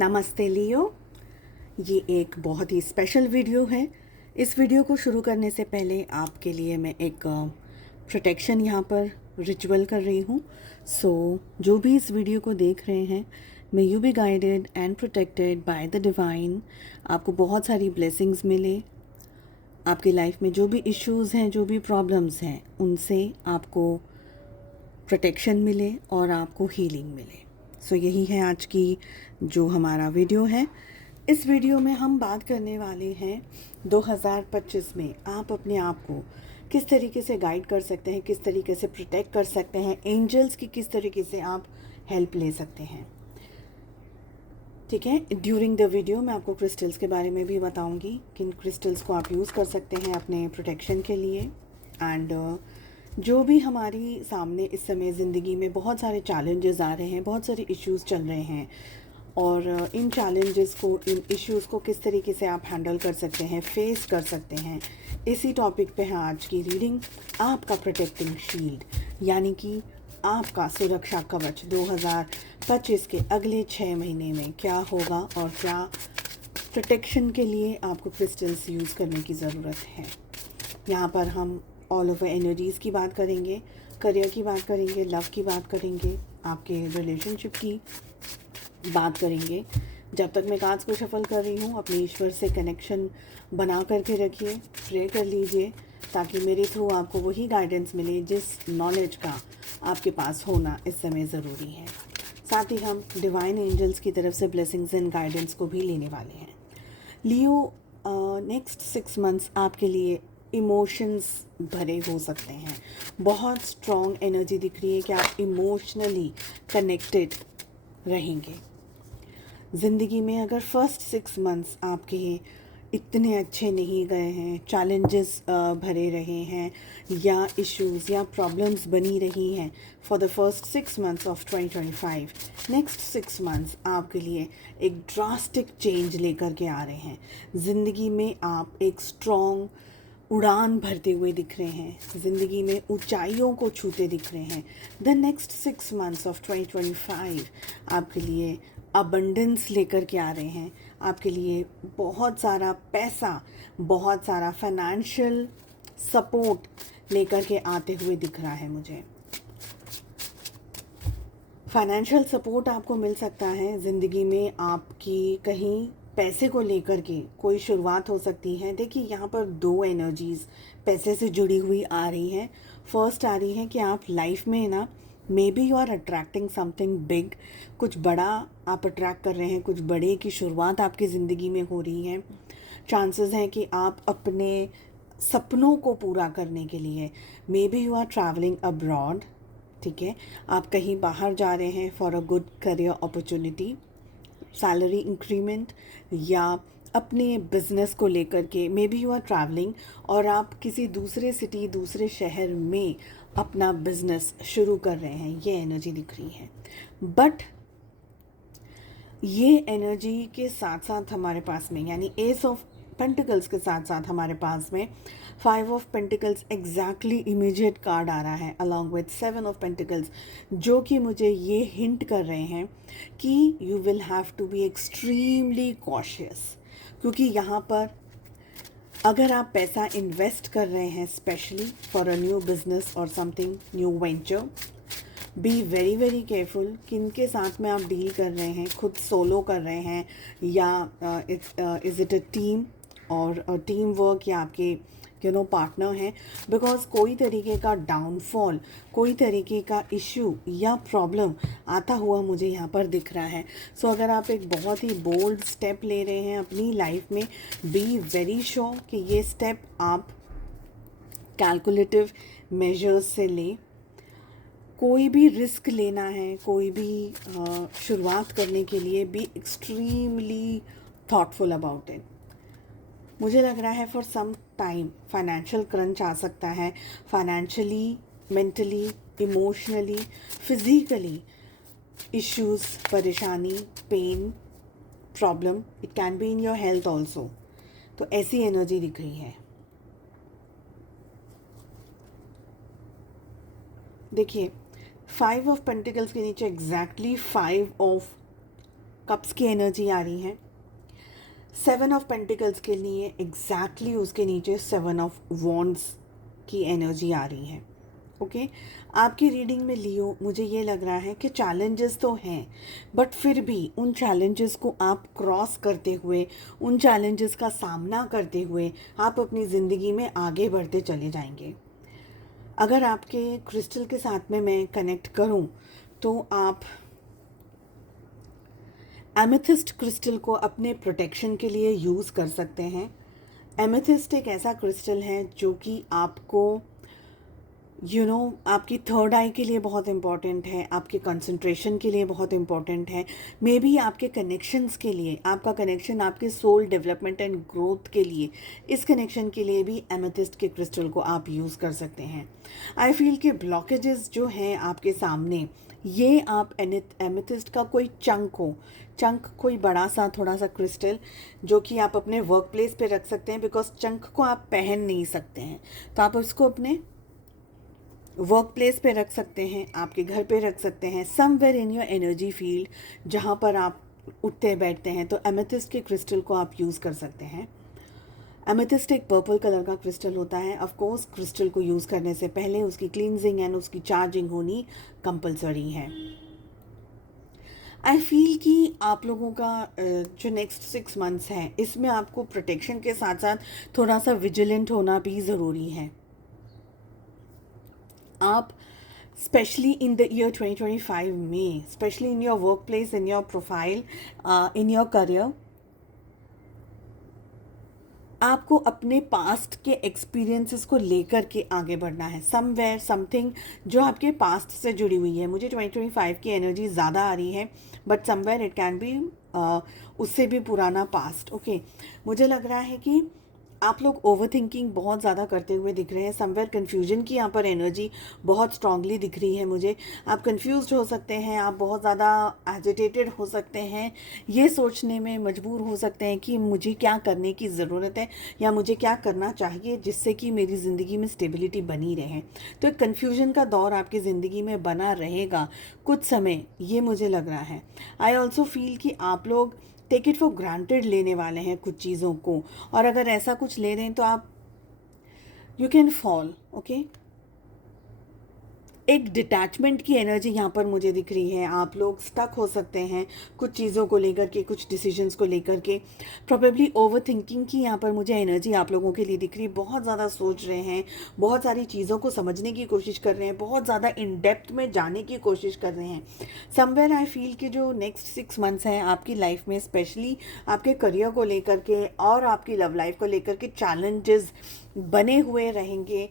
नमस्ते लियो। ये एक बहुत ही स्पेशल वीडियो है। इस वीडियो को शुरू करने से पहले आपके लिए मैं एक प्रोटेक्शन यहाँ पर रिचुअल कर रही हूँ। जो भी इस वीडियो को देख रहे हैं, may you be guided and protected by the divine. आपको बहुत सारी ब्लेसिंग्स मिले। आपकी लाइफ में जो भी इश्यूज़ हैं, जो भी प्रॉब्लम्स हैं, उनसे आपको प्रोटेक्शन मिले और आपको हीलिंग मिले। यही है आज की जो हमारा वीडियो है। इस वीडियो में हम बात करने वाले हैं 2025 में आप अपने आप को किस तरीके से गाइड कर सकते हैं, किस तरीके से प्रोटेक्ट कर सकते हैं, एंजल्स की किस तरीके से आप हेल्प ले सकते हैं। ठीक है, ड्यूरिंग द वीडियो मैं आपको क्रिस्टल्स के बारे में भी बताऊंगी, किन क्रिस्टल्स को आप यूज़ कर सकते हैं अपने प्रोटेक्शन के लिए। एंड जो भी हमारी सामने इस समय ज़िंदगी में बहुत सारे चैलेंजेस आ रहे हैं, बहुत सारे इश्यूज़ चल रहे हैं, और इन चैलेंजेस को, इन इश्यूज़ को किस तरीके से आप हैंडल कर सकते हैं, फेस कर सकते हैं, इसी टॉपिक पे है आज की रीडिंग। आपका प्रोटेक्टिंग शील्ड यानी कि आपका सुरक्षा कवच 2025 के अगले 6 महीने में क्या होगा और क्या प्रोटेक्शन के लिए आपको क्रिस्टल्स यूज़ करने की ज़रूरत है। यहाँ पर हम ऑल ओवर एनर्जीज़ की बात करेंगे, करियर की बात करेंगे, लव की बात करेंगे, आपके रिलेशनशिप की बात करेंगे। जब तक मैं कार्ड्स को शफल कर रही हूँ, अपने ईश्वर से कनेक्शन बना करके रखिए, प्रे कर लीजिए, ताकि मेरे थ्रू आपको वही गाइडेंस मिले जिस नॉलेज का आपके पास होना इस समय ज़रूरी है। साथ ही हम डिवाइन एंजल्स की तरफ से ब्लेसिंग्स एंड गाइडेंस को भी लेने वाले हैं। लियो, नेक्स्ट 6 मंथ्स आपके लिए इमोशंस भरे हो सकते हैं। बहुत स्ट्रॉन्ग एनर्जी दिख रही है कि आप इमोशनली कनेक्टेड रहेंगे। ज़िंदगी में अगर फर्स्ट 6 मंथ्स आपके इतने अच्छे नहीं गए हैं, चैलेंजेस भरे रहे हैं, या इश्यूज़ या प्रॉब्लम्स बनी रही हैं for the first 6 months of 2025, next 6 months आपके लिए एक ड्रास्टिक चेंज लेकर के आ रहे हैं। ज़िंदगी में आप एक स्ट्रॉन्ग उड़ान भरते हुए दिख रहे हैं, ज़िंदगी में ऊंचाइयों को छूते दिख रहे हैं। द नेक्स्ट 6 मंथ्स ऑफ 2025 आपके लिए अबंडेंस लेकर के आ रहे हैं, आपके लिए बहुत सारा पैसा, बहुत सारा फाइनेंशियल सपोर्ट लेकर के आते हुए दिख रहा है मुझे। फाइनेंशियल सपोर्ट आपको मिल सकता है। ज़िंदगी में आपकी कहीं पैसे को लेकर के कोई शुरुआत हो सकती है। देखिए, यहाँ पर 2 एनर्जीज़ पैसे से जुड़ी हुई आ रही हैं। फर्स्ट आ रही है कि आप लाइफ में ना, maybe you are attracting something big, कुछ बड़ा आप अट्रैक्ट कर रहे हैं, कुछ बड़े की शुरुआत आपकी ज़िंदगी में हो रही है। चांसेस हैं कि आप अपने सपनों को पूरा करने के लिए, maybe you are travelling abroad. ठीक है, आप कहीं बाहर जा रहे हैं for a good career opportunity, salary increment, या अपने बिजनेस को लेकर के maybe you are travelling और आप किसी दूसरे सिटी, दूसरे शहर में अपना बिजनेस शुरू कर रहे हैं। ये एनर्जी दिख रही है। बट ये एनर्जी के साथ साथ हमारे पास में, यानी एस ऑफ पेंटिकल्स के साथ साथ हमारे पास में 5 of pentacles exactly immediate card आ रहा है अलॉन्ग विद 7 ऑफ पेंटिकल्स, जो कि मुझे ये हिंट कर रहे हैं कि you will have to be extremely cautious. क्योंकि यहाँ पर अगर आप पैसा इन्वेस्ट कर रहे हैं, specially for a new business और something new venture, be very very careful किनके साथ में आप डील कर रहे हैं। खुद सोलो कर रहे हैं या इज़ इट अ टीम और टीम वर्क, या आपके पार्टनर हैं। बिकॉज कोई तरीके का डाउनफॉल, कोई तरीके का इशू या प्रॉब्लम आता हुआ मुझे यहाँ पर दिख रहा है। अगर आप एक बहुत ही बोल्ड स्टेप ले रहे हैं अपनी लाइफ में, बी वेरी श्योर कि ये स्टेप आप कैलकुलेटिव मेजर्स से लें। कोई भी रिस्क लेना है, कोई भी शुरुआत करने के लिए, be extremely thoughtful about it. मुझे लग रहा है for some time financial crunch आ सकता है, financially, mentally, emotionally, physically issues, परेशानी, pain, problem, it can be in your health also. तो ऐसी एनर्जी दिख रही है। देखिए, 5 ऑफ पेंटिकल्स के नीचे एग्जैक्टली 5 ऑफ कप्स की एनर्जी आ रही है, 7 ऑफ पेंटिकल्स के लिए एग्जैक्टली उसके नीचे 7 ऑफ वॉन्ड्स की एनर्जी आ रही है। ओके आपकी रीडिंग में लियो मुझे ये लग रहा है कि चैलेंजेस तो हैं, बट फिर भी उन चैलेंजेस को आप क्रॉस करते हुए, उन चैलेंजेस का सामना करते हुए आप अपनी ज़िंदगी में आगे बढ़ते चले जाएंगे। अगर आपके क्रिस्टल के साथ में मैं कनेक्ट करूं तो आप एमेथिस्ट क्रिस्टल को अपने प्रोटेक्शन के लिए यूज़ कर सकते हैं। एमेथिस्ट एक ऐसा क्रिस्टल है जो कि आपको आपकी थर्ड आई के लिए बहुत इम्पॉर्टेंट है, आपके कंसंट्रेशन के लिए बहुत इम्पॉर्टेंट है, मे बी आपके कनेक्शंस के लिए, आपका कनेक्शन आपके सोल डेवलपमेंट एंड ग्रोथ के लिए, इस कनेक्शन के लिए भी एमेथिस्ट के क्रिस्टल को आप यूज़ कर सकते हैं। आई फील कि ब्लॉकेजेस जो हैं आपके सामने, ये आप एमेथिस्ट का कोई चंक कोई बड़ा सा थोड़ा सा क्रिस्टल जो कि आप अपने वर्क प्लेस पे रख सकते हैं, बिकॉज चंक को आप पहन नहीं सकते हैं, तो आप उसको अपने वर्क प्लेस पे रख सकते हैं, आपके घर पे रख सकते हैं, somewhere in your energy field जहाँ पर आप उठते बैठते हैं, तो एमेथिस्ट के क्रिस्टल को आप यूज़ कर सकते हैं। एमेथिस्ट एक पर्पल कलर का क्रिस्टल होता है। ऑफ कोर्स क्रिस्टल को यूज़ करने से पहले उसकी क्लींजिंग एंड उसकी चार्जिंग होनी कंपलसरी है। आई फील कि आप लोगों का जो नेक्स्ट 6 मंथ्स है, इसमें आपको प्रोटेक्शन के साथ साथ थोड़ा सा विजिलेंट होना भी ज़रूरी है। आप स्पेशली इन द ईयर 2025 में, specially in your work place, in your profile, in your career, आपको अपने पास्ट के एक्सपीरियंसेस को लेकर के आगे बढ़ना है। समवेयर समथिंग जो आपके पास्ट से जुड़ी हुई है, मुझे 2025 की एनर्जी ज़्यादा आ रही है, but somewhere it can B उससे भी पुराना पास्ट। ओके मुझे लग रहा है कि आप लोग ओवर थिंकिंग बहुत ज़्यादा करते हुए दिख रहे हैं। समवेयर कन्फ्यूजन की यहाँ पर एनर्जी बहुत स्ट्रांगली दिख रही है मुझे। आप कंफ्यूज्ड हो सकते हैं, आप बहुत ज़्यादा एजिटेटेड हो सकते हैं, ये सोचने में मजबूर हो सकते हैं कि मुझे क्या करने की ज़रूरत है या मुझे क्या करना चाहिए जिससे कि मेरी ज़िंदगी में स्टेबिलिटी बनी रहे। तो एक कन्फ्यूजन का दौर आपकी ज़िंदगी में बना रहेगा कुछ समय, ये मुझे लग रहा है। आई ऑल्सो फील कि आप लोग टेक इट फॉर ग्रांटेड लेने वाले हैं कुछ चीज़ों को, और अगर ऐसा कुछ ले रहे हैं तो आप यू कैन फॉल। ओके एक डिटैचमेंट की एनर्जी यहाँ पर मुझे दिख रही है। आप लोग स्टक हो सकते हैं कुछ चीज़ों को लेकर के, कुछ डिसीजंस को लेकर के। प्रोबेबली ओवर थिंकिंग की यहाँ पर मुझे एनर्जी आप लोगों के लिए दिख रही है। बहुत ज़्यादा सोच रहे हैं, बहुत सारी चीज़ों को समझने की कोशिश कर रहे हैं, बहुत ज़्यादा इन डेप्थ में जाने की कोशिश कर रहे हैं। समवेयर आई फील कि जो नेक्स्ट 6 मंथ्स हैं आपकी लाइफ में, स्पेशली आपके करियर को लेकर के और आपकी लव लाइफ को लेकर के चैलेंजेस बने हुए रहेंगे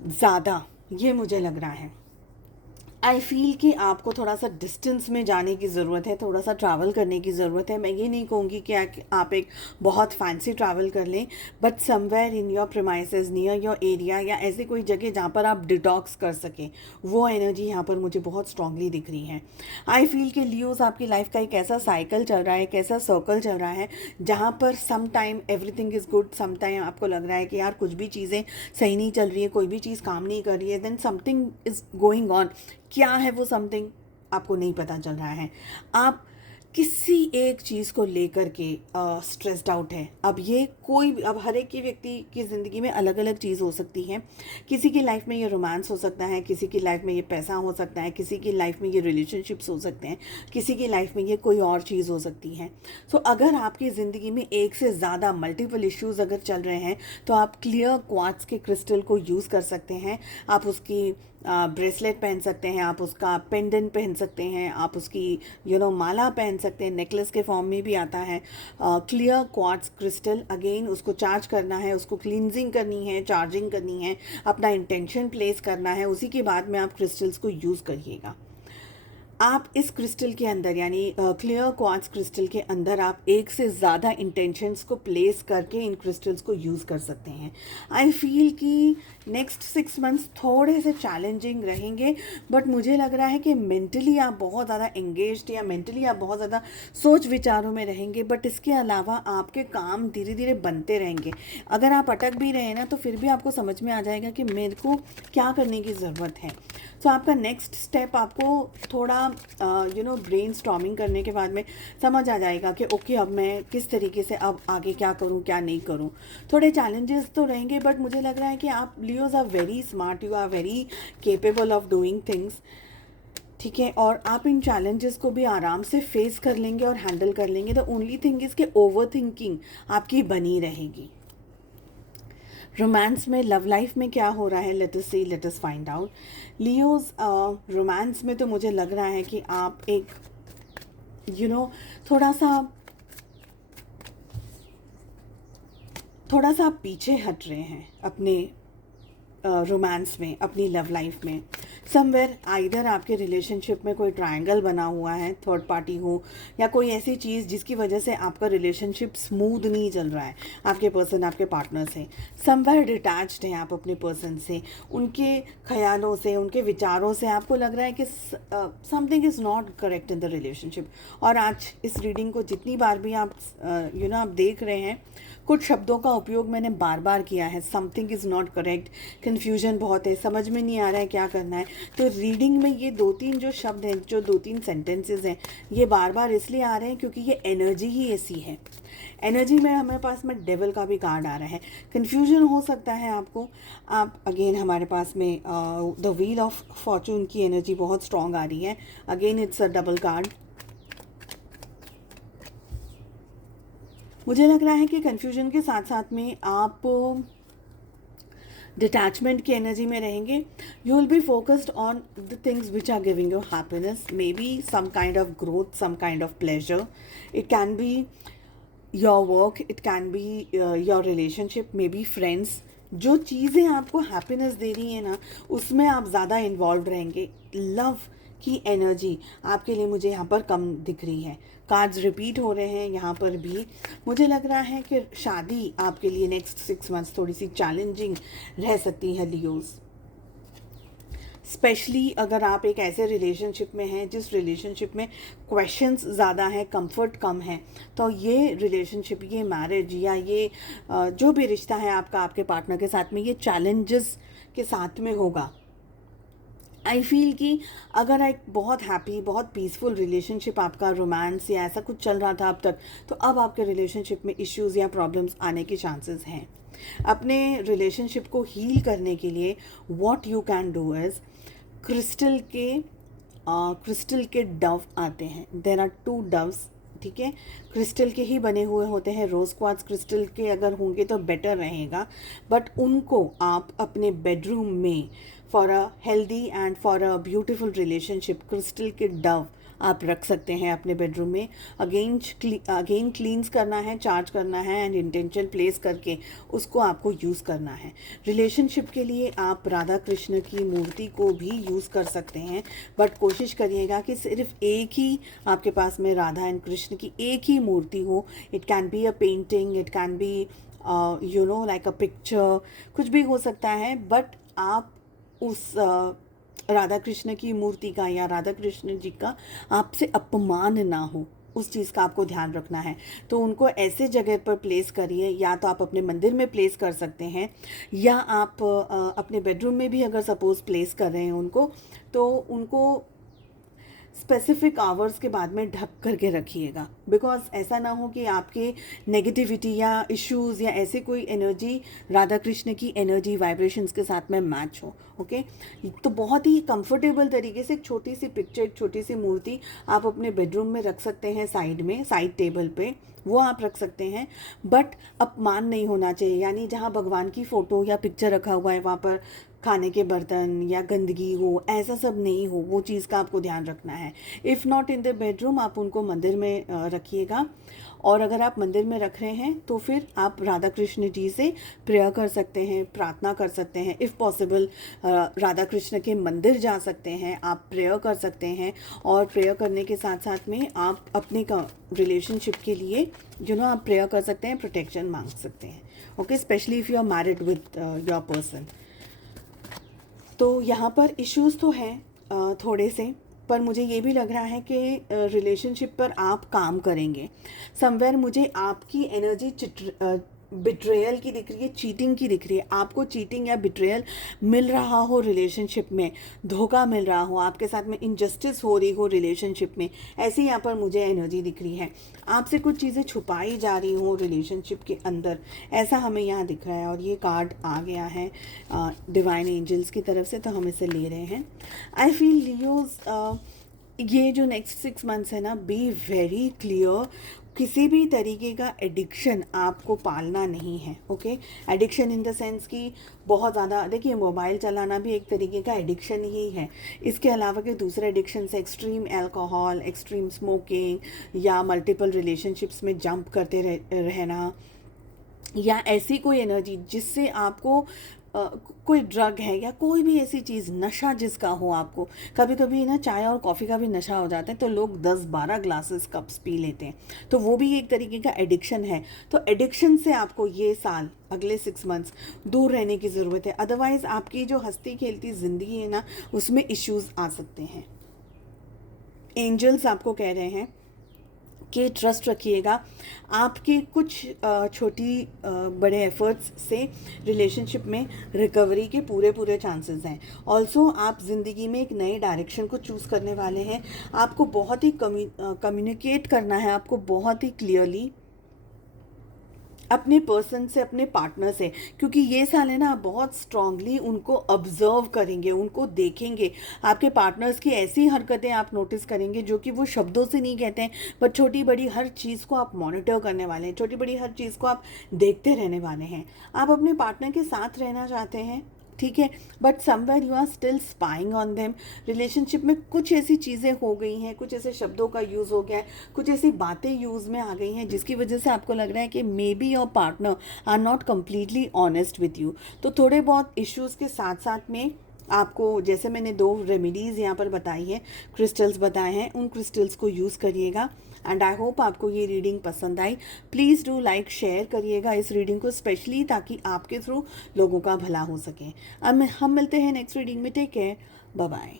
ज़्यादा, ये मुझे लग रहा है। आई फील कि आपको थोड़ा सा डिस्टेंस में जाने की ज़रूरत है, थोड़ा सा ट्रैवल करने की ज़रूरत है। मैं ये नहीं कहूँगी कि आप एक बहुत फैंसी ट्रैवल कर लें, but somewhere in your premises, near your area, या ऐसी कोई जगह जहाँ पर आप डिटॉक्स कर सकें, वो एनर्जी यहाँ पर मुझे बहुत स्ट्रांगली दिख रही है। आई फील कि लियोज आपकी लाइफ का एक ऐसा साइकिल चल रहा है, एक ऐसा सर्कल चल रहा है जहाँ पर some time everything is good, some time आपको लग रहा है कि यार कुछ भी चीज़ें सही नहीं चल रही है, कोई भी चीज़ काम नहीं कर रही है, then something is going on. क्या है वो समथिंग आपको नहीं पता चल रहा है। आप किसी एक चीज़ को लेकर के स्ट्रेस्ड आउट है। अब ये कोई, अब हर एक की व्यक्ति की ज़िंदगी में अलग अलग चीज़ हो सकती है। किसी की लाइफ में ये रोमांस हो सकता है, किसी की लाइफ में ये पैसा हो सकता है, किसी की लाइफ में ये रिलेशनशिप्स हो सकते हैं, किसी की लाइफ में ये कोई और चीज़ हो सकती है। सो अगर आपकी ज़िंदगी में एक से ज़्यादा मल्टीपल इश्यूज़ अगर चल रहे हैं, तो आप क्लियर क्वार्ट्ज के क्रिस्टल को यूज़ कर सकते हैं। आप उसकी ब्रेसलेट पहन सकते हैं, आप उसका पेंडेंट पहन सकते हैं, आप उसकी माला पहन सकते हैं, नेकलेस के फॉर्म में भी आता है। क्लियर क्वार्ट्ज क्रिस्टल, अगेन उसको चार्ज करना है, उसको क्लींजिंग करनी है, चार्जिंग करनी है, अपना इंटेंशन प्लेस करना है, उसी के बाद में आप क्रिस्टल्स को यूज़ करिएगा। आप इस क्रिस्टल के अंदर, यानी क्लियर क्वार्ट्ज क्रिस्टल के अंदर आप एक से ज़्यादा इंटेंशंस को प्लेस करके इन क्रिस्टल्स को यूज़ कर सकते हैं। आई फील कि नेक्स्ट 6 मंथ्स थोड़े से चैलेंजिंग रहेंगे, बट मुझे लग रहा है कि मेंटली आप बहुत ज़्यादा एंगेज्ड, या मेंटली आप बहुत ज़्यादा सोच विचारों में रहेंगे, बट इसके अलावा आपके काम धीरे धीरे बनते रहेंगे। अगर आप अटक भी रहे ना, तो फिर भी आपको समझ में आ जाएगा कि मेरे को क्या करने की ज़रूरत है। सो आपका नेक्स्ट स्टेप आपको थोड़ा ब्रेन स्टॉर्मिंग करने के बाद में समझ आ जाएगा कि ओके अब मैं किस तरीके से अब आगे क्या करूं क्या नहीं करूं। थोड़े चैलेंजेस तो रहेंगे, बट मुझे लग रहा है कि आप Leos are very smart, you are very capable of doing things, ठीक है। और आप इन चैलेंजेस को भी आराम से फेस कर लेंगे और हैंडल कर लेंगे। द ओनली थिंग इज़ कि ओवर थिंकिंग आपकी बनी रहेगी। रोमांस में, लव लाइफ में क्या हो रहा है, let us see, let us find out. Leos romance में तो मुझे लग रहा है कि आप एक थोड़ा सा आप पीछे हट रहे हैं अपने रोमांस में, अपनी लव लाइफ में। समवेयर आइदर आपके रिलेशनशिप में कोई ट्रायंगल बना हुआ है, थर्ड पार्टी हो, या कोई ऐसी चीज़ जिसकी वजह से आपका रिलेशनशिप स्मूथ नहीं चल रहा है आपके पर्सन, आपके पार्टनर से। समवेयर डिटैच्ड हैं आप अपने पर्सन से, उनके ख्यालों से, उनके विचारों से आपको लग रहा है कि something is not correct in the relationship. और आज इस रीडिंग को जितनी बार भी आप आप देख रहे हैं, कुछ शब्दों का उपयोग मैंने बार बार किया है। Something is not correct, confusion बहुत है, समझ में नहीं आ रहा है क्या करना है। तो रीडिंग में ये 2-3 जो शब्द हैं, जो 2-3 सेंटेंसेस हैं, ये बार बार इसलिए आ रहे हैं क्योंकि ये एनर्जी ही ऐसी है। एनर्जी में हमारे पास में डेविल का भी कार्ड आ रहा है। कन्फ्यूजन हो सकता है आपको। आप अगेन हमारे पास में द व्हील ऑफ फॉर्चून की एनर्जी बहुत स्ट्रॉन्ग आ रही है। Again it's a double card. मुझे लग रहा है कि कन्फ्यूजन के साथ साथ में आप डिटैचमेंट की एनर्जी में रहेंगे। You will be focused on the things which are giving you happiness, maybe some kind of growth, some kind of pleasure. It can be your work, it can be your relationship, maybe friends. जो चीज़ें आपको happiness दे रही हैं ना, उसमें आप ज़्यादा involve रहेंगे। लव की एनर्जी आपके लिए मुझे यहाँ पर कम दिख रही है। कार्ड्स रिपीट हो रहे हैं यहाँ पर भी। मुझे लग रहा है कि शादी आपके लिए नेक्स्ट 6 मंथ्स थोड़ी सी चैलेंजिंग रह सकती है लियोज। स्पेशली अगर आप एक ऐसे रिलेशनशिप में हैं जिस रिलेशनशिप में क्वेश्चंस ज़्यादा हैं, कंफर्ट कम है, तो ये रिलेशनशिप, ये मैरिज या ये जो भी रिश्ता है आपका आपके पार्टनर के साथ में, ये चैलेंजेस के साथ में होगा। आई फील कि अगर एक बहुत हैप्पी, बहुत पीसफुल रिलेशनशिप आपका, रोमांस या ऐसा कुछ चल रहा था अब तक, तो अब आपके रिलेशनशिप में इश्यूज़ या प्रॉब्लम्स आने के चांसेस हैं। अपने रिलेशनशिप को हील करने के लिए what you can do is crystal के डव आते हैं। देयर आर 2 डव्स, ठीक है, क्रिस्टल के ही बने हुए होते हैं। रोज़ क्वार्ट्ज क्रिस्टल के अगर होंगे तो बेटर रहेगा, बट उनको आप अपने बेडरूम में for a healthy and for a beautiful relationship, crystal के डव आप रख सकते हैं अपने बेडरूम में। अगेन क्लींस करना है, चार्ज करना है एंड इंटेंशन प्लेस करके उसको आपको यूज़ करना है। रिलेशनशिप के लिए आप राधा कृष्ण की मूर्ति को भी यूज़ कर सकते हैं, बट कोशिश करिएगा कि सिर्फ एक ही आपके पास में राधा एंड कृष्ण की एक ही मूर्ति हो। It can be a painting, it can be like a picture, कुछ भी हो सकता है, बट आप उस राधा कृष्ण की मूर्ति का या राधा कृष्ण जी का आपसे अपमान ना हो, उस चीज़ का आपको ध्यान रखना है। तो उनको ऐसे जगह पर प्लेस करिए, या तो आप अपने मंदिर में प्लेस कर सकते हैं, या आप अपने बेडरूम में भी अगर सपोज़ प्लेस कर रहे हैं उनको, तो उनको स्पेसिफिक आवर्स के बाद में ढक करके रखिएगा। बिकॉज ऐसा ना हो कि आपके नेगेटिविटी या इश्यूज़ या ऐसे कोई एनर्जी राधा कृष्ण की एनर्जी वाइब्रेशंस के साथ में मैच हो। ओके, तो बहुत ही कंफर्टेबल तरीके से एक छोटी सी पिक्चर, एक छोटी सी मूर्ति आप अपने बेडरूम में रख सकते हैं, साइड में, साइड टेबल पे वो आप रख सकते हैं। बट अपमान नहीं होना चाहिए, यानी जहाँ भगवान की फ़ोटो या पिक्चर रखा हुआ है वहाँ पर खाने के बर्तन या गंदगी हो, ऐसा सब नहीं हो, वो चीज़ का आपको ध्यान रखना है। If not in the bedroom, आप उनको मंदिर में रखिएगा। और अगर आप मंदिर में रख रहे हैं तो फिर आप राधा कृष्ण जी से प्रेयर कर सकते हैं, प्रार्थना कर सकते हैं। इफ़ पॉसिबल राधा कृष्ण के मंदिर जा सकते हैं, आप प्रेयर कर सकते हैं। और प्रेयर करने के साथ साथ में आप अपने रिलेशनशिप के लिए आप प्रेयर कर सकते हैं, प्रोटेक्शन मांग सकते हैं। Okay, specially if you are married with your person. तो यहाँ पर इश्यूज़ तो हैं थोड़े से, पर मुझे ये भी लग रहा है कि रिलेशनशिप पर आप काम करेंगे। समवेयर मुझे आपकी एनर्जी बिट्रेयल की दिख रही है, चीटिंग की दिख रही है। आपको चीटिंग या बिट्रेयल मिल रहा हो रिलेशनशिप में, धोखा मिल रहा हो, आपके साथ में इनजस्टिस हो रही हो रिलेशनशिप में, ऐसी यहाँ पर मुझे एनर्जी दिख रही है। आपसे कुछ चीज़ें छुपाई जा रही हो रिलेशनशिप के अंदर, ऐसा हमें यहाँ दिख रहा है। और ये कार्ड आ गया है डिवाइन एंजल्स की तरफ से, तो हम इसे ले रहे हैं। आई फील लियोज ये जो नेक्स्ट 6 मंथ्स है ना, बी वेरी क्लियर। किसी भी तरीके का एडिक्शन आपको पालना नहीं है, okay. Addiction in the sense कि बहुत ज़्यादा, देखिए मोबाइल चलाना भी एक तरीके का एडिक्शन ही है। इसके अलावा के दूसरे एडिक्शन से एक्सट्रीम अल्कोहल, एक्सट्रीम स्मोकिंग या मल्टीपल रिलेशनशिप्स में जंप करते रहना, या ऐसी कोई एनर्जी जिससे आपको कोई ड्रग है या कोई भी ऐसी चीज़, नशा जिसका हो आपको। कभी कभी ना चाय और कॉफ़ी का भी नशा हो जाता है, तो लोग 10-12 ग्लासेस कप्स पी लेते हैं, तो वो भी एक तरीके का एडिक्शन है। तो एडिक्शन से आपको ये साल, अगले 6 मंथ्स दूर रहने की ज़रूरत है। अदरवाइज़ आपकी जो हंसती खेलती ज़िंदगी है ना, उसमें इश्यूज़ आ सकते हैं। एंजल्स आपको कह रहे हैं कि ट्रस्ट रखिएगा। आपके कुछ छोटी बड़े एफर्ट्स से रिलेशनशिप में रिकवरी के पूरे चांसेस हैं। ऑल्सो आप ज़िंदगी में एक नए डायरेक्शन को चूज़ करने वाले हैं। आपको बहुत ही कम्युनिकेट करना है, आपको बहुत ही क्लियरली अपने पर्सन से, अपने पार्टनर से, क्योंकि ये साल है ना, आप बहुत स्ट्रांगली उनको ऑब्जर्व करेंगे, उनको देखेंगे। आपके पार्टनर्स की ऐसी हरकतें आप नोटिस करेंगे जो कि वो शब्दों से नहीं कहते हैं, पर छोटी बड़ी हर चीज़ को आप मॉनिटर करने वाले हैं, छोटी बड़ी हर चीज़ को आप देखते रहने वाले हैं। आप अपने पार्टनर के साथ रहना चाहते हैं, ठीक है, but somewhere you are still spying on them. Relationship में कुछ ऐसी चीज़ें हो गई हैं, कुछ ऐसे शब्दों का यूज़ हो गया है, कुछ ऐसी बातें यूज़ में आ गई हैं जिसकी वजह से आपको लग रहा है कि maybe your partner are not completely honest with you. तो थोड़े बहुत इश्यूज़ के साथ साथ में आपको, जैसे मैंने 2 रेमेडीज़ यहाँ पर बताई हैं, क्रिस्टल्स बताए हैं, उन क्रिस्टल्स को यूज़ करिएगा। एंड आई होप आपको ये रीडिंग पसंद आई। प्लीज़ डू लाइक, शेयर करिएगा इस रीडिंग को स्पेशली, ताकि आपके थ्रू लोगों का भला हो सके। अब हम मिलते हैं नेक्स्ट रीडिंग में। Take care, bye bye.